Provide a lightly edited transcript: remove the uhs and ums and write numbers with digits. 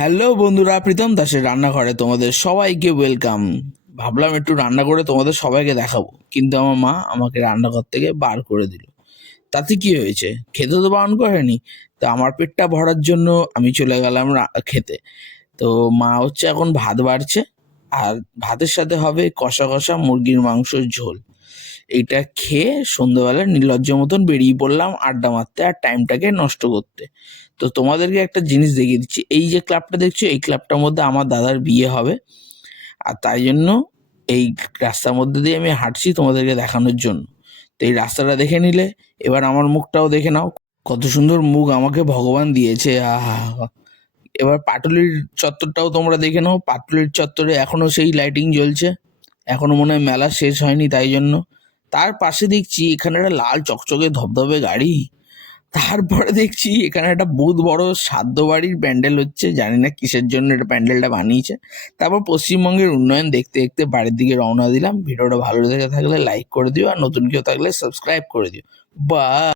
Hello বন্ধুরা, প্রীতম দাসের রান্নাঘরে তোমাদের সবাইকে ওয়েলকাম। ভাবলাম একটু রান্না করে তোমাদের সবাইকে দেখাবো, কিন্তু আমার মা আমাকে রান্নাঘর থেকে বার করে দিল। তাতে কি হয়েছে, খেতে তো বারণ করেনি। তো আমার পেটটা ভরার জন্য আমি চলে গেলাম খেতে। তো মা হচ্ছে এখন ভাত বাড়ছে, আর ভাতের সাথে হবে কষা কষা মুরগির মাংসের ঝোল। এইটা খেয়ে সন্ধ্যাবেলা নির্লজ্জ মতন বেরিয়ে পড়লাম আড্ডা মারতে আর টাইমটাকে নষ্ট করতে। তো তোমাদেরকে একটা জিনিস দেখিয়ে দিচ্ছি, এই যে ক্লাবটা দেখছো, এই ক্লাবটার মধ্যে আমার দাদার বিয়ে হবে। আর তাই জন্য এই রাস্তার মধ্যে দিয়ে আমি হাঁটছি তোমাদেরকে দেখানোর জন্য। তো এই রাস্তাটা দেখে নিলে, এবার আমার মুখটাও দেখে নাও। কত সুন্দর মুখ আমাকে ভগবান দিয়েছে, আহা। এবার পাটুলির চত্বরটাও তোমরা দেখে নাও। পাটুলির চত্বরে এখনো সেই লাইটিং জ্বলছে, এখনো মনে হয় মেলা শেষ হয়নি, তাই জন্য। তার পাশে দেখছি এখানে একটা লাল চকচকে ধবধবে গাড়ি। তারপরে দেখছি এখানে একটা বহুত বড় সাধ্য বাড়ির প্যান্ডেল হচ্ছে, জানি না কিসের জন্য এটা প্যান্ডেলটা বানিয়েছে। তারপর পশ্চিমবঙ্গের উন্নয়ন দেখতে দেখতে বাড়ির দিকে রওনা দিলাম। ভিডিওটা ভালো লেগে থাকলে লাইক করে দিও, আর নতুন কেউ থাকলে সাবস্ক্রাইব করে দিও। বা